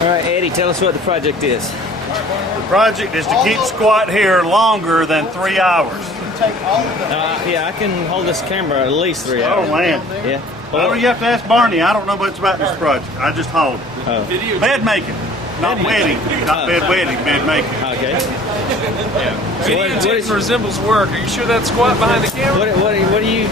All right, Eddie, tell us what the project is. The project is to keep squat here longer than 3 hours. Yeah, I can hold this camera at least 3 hours. Oh, man. Yeah. Well, you have to ask Barney. I don't know much about this project. I just hold it. Oh. Bed making. Not wedding. Not bed wedding, bed making. Okay. Yeah. Videotape resembles work. Are you sure that's squat behind the camera?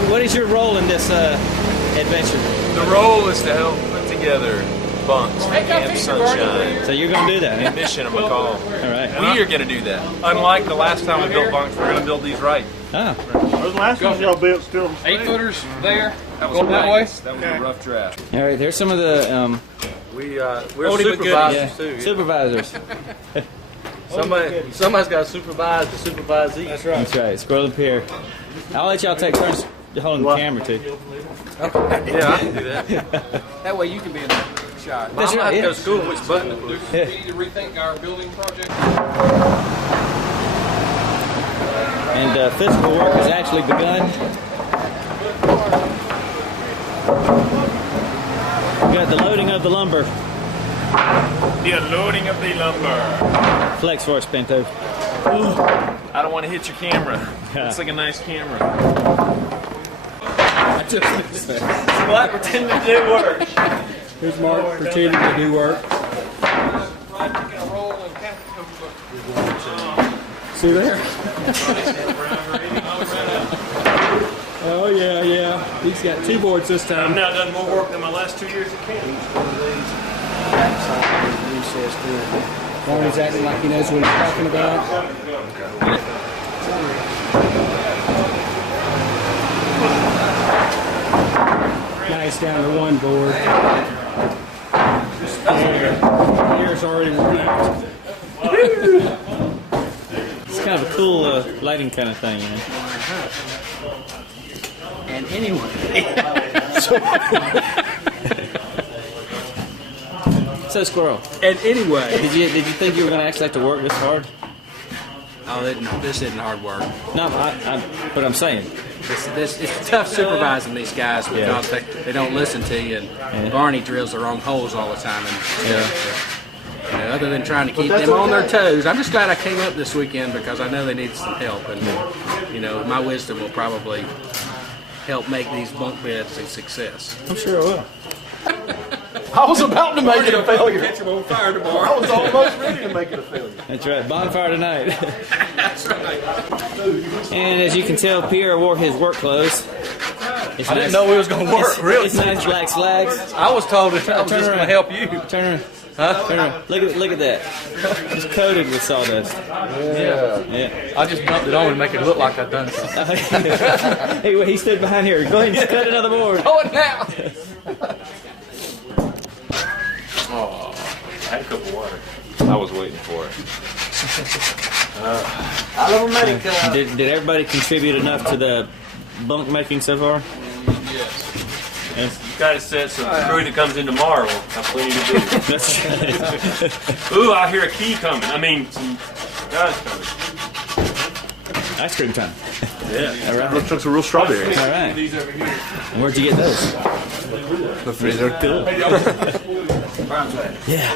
What is your role in this adventure? The role is to help put together bunks for Camp Sunshine. So you're going to do that? And Mission of McCall. All right. We are going to do that. Unlike the last time we built bunks, we're going to build these right. Oh. Those last ones y'all built still 8-footers there. That was that way. That was a rough draft. All right. There's some of the We're supervisors too. supervisors. Somebody's got to supervise the supervisee. That's right. That's right. Scroll up here. I'll let y'all take turns holding the camera too. Yeah, I can do that. That way you can be in the shot. That's I'm right, going to yeah. go to school which button to push. Yeah. We need to rethink our building project. And physical work has actually begun. We got the loading of the lumber. The unloading of the lumber. Flex for us, Pinto. I don't want to hit your camera. Looks like a nice camera. I just squat pretending to do work. Here's Mark pretending to do work. See there? Oh yeah. He's got 2 boards this time. I've now done more work than my last 2 years at camp. Barney's acting like he knows what he's talking about. Nice, down to 1 board. Here's already worn out. It's kind of a cool lighting kind of thing, you know. And anyway. So, Squirrel, And anyway. did you think you were going to actually have to work this hard? Oh, this isn't hard work. No, but I'm saying. It's tough supervising these guys because they don't listen to you, and Barney drills the wrong holes all the time. And other than trying to keep them on their toes, I'm just glad I came up this weekend because I know they need some help, and my wisdom will probably help make these bunk beds a success. I'm sure it will. I was about to make it a failure. Catch them on fire tomorrow. I was almost ready to make it a failure. That's right. Bonfire tonight. That's right. And as you can tell, Pierre wore his work clothes. It's I didn't know we was going to work. Really? It's nice black slacks. I was told that I was Turn just going to around. help you. Turn around. Huh? Turn around. Look at that. It's coated with sawdust. Yeah. I just dumped it on to make it look like I'd done something. He stood behind here. Go ahead and cut another board. Oh, it now. Oh, I had a cup of water. I was waiting for it. I love make Did everybody contribute enough to the bunk making so far? Yes. Yes. You got to set some crew that comes in tomorrow. Will have plenty to do. That's right. Ooh, I hear a key coming. I mean, some guys coming. Ice cream time. Yeah. All right. Looks some real strawberries. All right. These over here. And where'd you get those? The freezer. Cool. Yeah.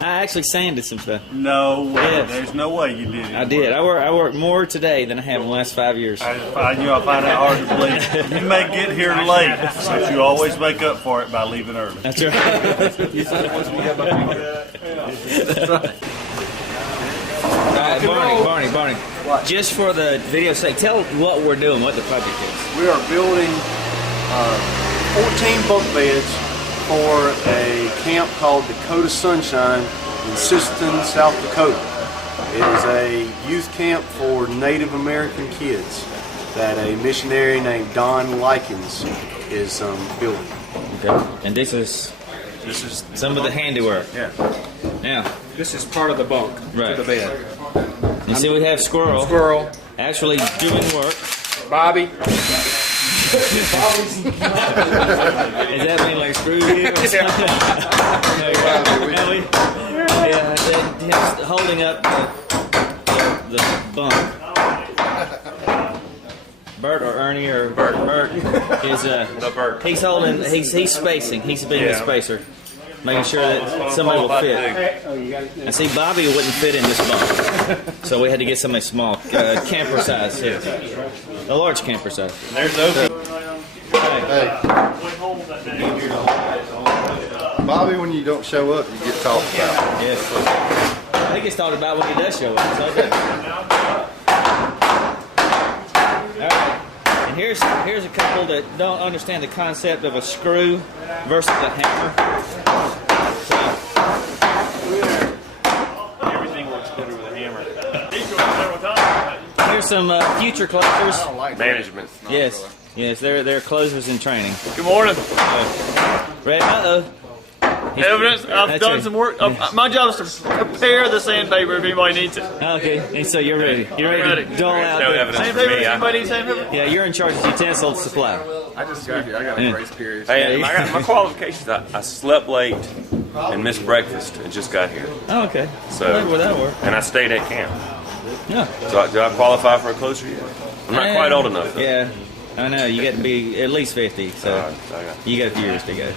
I actually sanded some stuff. No way. Yes. There's no way you did it. I did. I work more today than I have in the last 5 years. I find that hard to believe. You may get here late, but you always make up for it by leaving early. That's right. That's right. All right, Barney. Just for the video's sake, tell what we're doing, what the project is. We are building 14 bunk beds for a camp called Dakota Sunshine in Sisseton, South Dakota. It is a youth camp for Native American kids that a missionary named Don Likens is building. Okay. And this is some of the handiwork. Yeah. Now, This is part of the bunk right. to the bed. You see, we have Squirrel actually doing work. Bobby. Does that mean like screw you? Or something? He's holding up the bunk. Bert or Ernie or Bert is The Bert. he's holding. He's spacing. He's being a spacer. making sure that somebody will fit. And see, Bobby wouldn't fit in this box, so we had to get somebody small, camper size. Yeah. A large camper size. There's those. Hey. Bobby, when you don't show up, you get talked about. Yes. I think it's talked about when he does show up. So okay. All right. And here's a couple that don't understand the concept of a screw versus a hammer. Everything works better with a hammer. Here's some future closers. Management. Yes, they're closers in training. Good morning. Ready? Evidence. I've done some work. My job is to prepare the sandpaper if anybody needs it. Okay, and so you're ready. You're ready to dole out no the evidence. Sandpaper. If anybody needs sandpaper. Yeah, you're in charge of utensil supply. I just got here. I got Yeah. a grace period. Hey, I got my qualifications. I slept late and missed breakfast and just got here. Oh, okay. So Well, that'll work. and I stayed at camp. Yeah. So do I qualify for a closer yet? I'm not quite old enough. Though. Yeah, I know. You got to be at least 50, so I got you got a few years to go.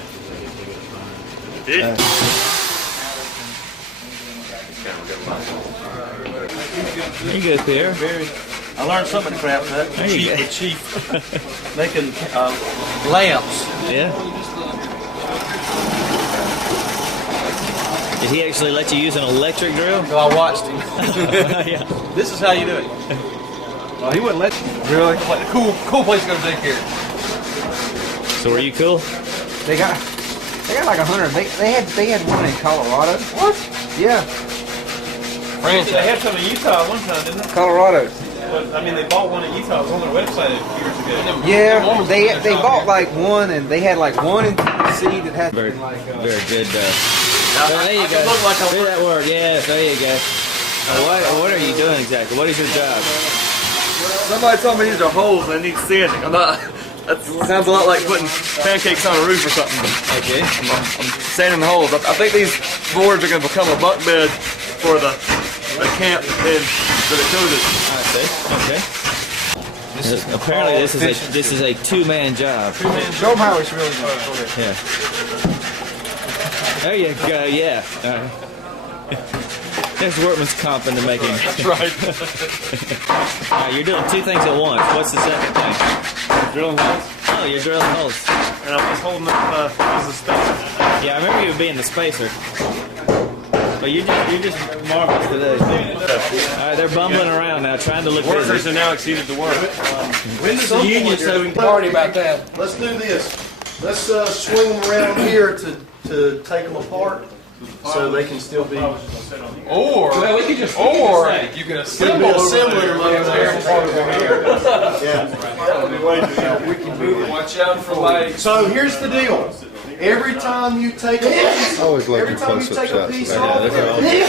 You good, Pierre? I learned something at Crap Nut. There you go. The chief making Lamps. Yeah. Did he actually let you use an electric drill? So I watched him. Yeah. This is how you do it. Well, he wouldn't let you. Really? Like a cool place to go to daycare. So were you cool? They got like 100. They had one in Colorado. What? Yeah, They had some in Utah at one time, didn't they? Colorado. But, I mean, they bought one in Utah. It was on their website years ago. Yeah, they bought like one, and they had like one in Tennessee that had Very, like. very good. So there you go. Do that word. Yes, there you go. What are you doing exactly? What is your job? Somebody told me these are holes and they need sanding. I'm not. That sounds a lot like putting pancakes on a roof or something. Okay. I'm sanding the holes. I think these boards are going to become a bunk bed for the camp and the Dakotas. I see. Okay. Apparently, this is a two-man job. Show them how it's really done. Go ahead. Yeah. There you go. Yeah. There's workman's comp in the making. That's right. You're doing two things at once. What's the second thing? Drilling holes. Oh, you're drilling holes. And I'm just holding up as a spacer. Yeah, I remember you being the spacer. But you're just marvelous today. All right, they're bumbling around now, trying to look Workers busy. have now exceeded the work. When does the union Party about that. Let's do this. Let's swing them around here to take them apart so they can still be. Or Well, we could just. or you can assemble Assembling them over there. Yeah. Watch out for like. So here's the deal. Every time you take a piece, every time you take a piece off of it,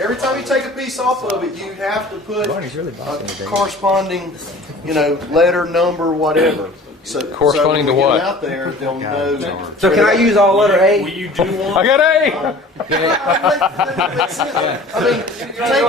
every time you take a piece off of it, you have to put a corresponding, letter, number, whatever. So Corresponding when to we get what? them out there, they'll know. So can I use all letter A? Will you do one? I got A. I mean, take